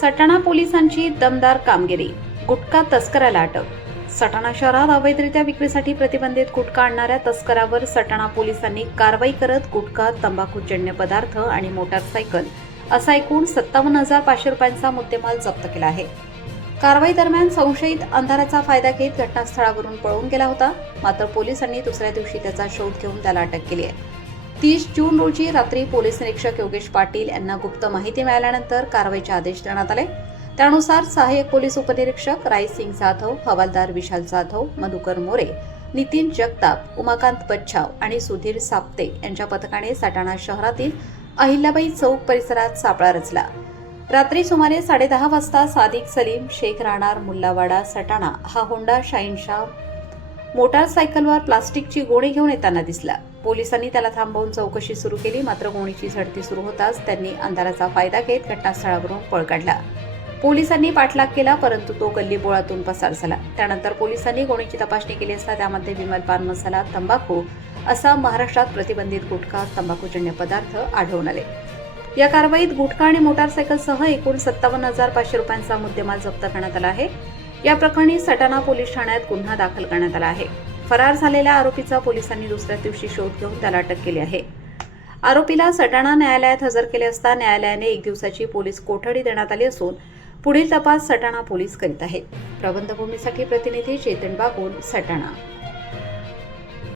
सटाणा पोलिसांची दमदार कामगिरी, गुटखा तस्कराला अटक। सटाणा शहरात अवैधरित्या विक्रीसाठी प्रतिबंधित गुटखा आणणाऱ्या तस्करावर सटाणा पोलिसांनी कारवाई करत गुटखा, तंबाखूजन्य पदार्थ आणि मोटारसायकल असा एकूण 57,500 रुपयांचा मुद्देमाल जप्त केला आहे। कारवाई दरम्यान संशयित अंधाराचा फायदा घेत घटनास्थळावरून पळून गेला होता, मात्र पोलिसांनी दुसऱ्या दिवशी त्याचा शोध घेऊन त्याला अटक केली आहे। 30 जून रोजी रात्री पोलीस निरीक्षक योगेश पाटील यांना गुप्त माहिती मिळाल्यानंतर कारवाईचे आदेश देण्यात आले। त्यानुसार सहाय्यक पोलीस उपनिरीक्षक रायसिंग जाधव, हवालदार विशाल जाधव, मधुकर मोरे, नितीन जगताप, उमाकांत बच्छाव आणि सुधीर साप्ते यांच्या पथकाने सटाणा शहरातील अहिल्याबाई चौक परिसरात सापळा रचला। रात्री सुमारे 10:30 वाजता सादिक सलीम शेख राहणार मुल्लावाडा सटाणा हा होंडा शाईनशा मोटारसायकलवर प्लास्टिकची गोणी घेऊन येताना दिसला। पोलिसांनी त्याला थांबवून चौकशी सुरू केली, मात्र गोणीची झडती सुरू होताच त्यांनी अंधाराचा फायदा घेत घटनास्थळावरून पळ काढला। पोलिसांनी पाठलाग केला, परंतु तो गल्लीबोळातून पसार झाला। त्यानंतर पोलिसांनी गोणीची तपासणी केली असता त्यामध्ये विमल पान मसाला, तंबाखू असा महाराष्ट्रात प्रतिबंधित गुटखा, तंबाखूजन्य पदार्थ आढळून आले। या कारवाईत गुटखा आणि मोटारसायकलसह एकूण 57,500 रुपयांचा मुद्देमाल जप्त करण्यात आला आहे। या प्रकरणी सटाणा पोलीस ठाण्यात गुन्हा दाखल करण्यात आला आहे। फरार झालेल्या आरोपीचा पोलिसांनी दुसऱ्या दिवशी शोध घेऊन त्याला अटक केली आहे। आरोपीला सटाणा न्यायालयात हजर केले असता न्यायालयाने 1 दिवसाची पोलीस कोठडी देण्यात आली असून पुढील तपास सटाणा पोलीस करीत आहेत। प्रबंधभूमीसाठी प्रतिनिधी चेतन बागुल, सटाणा।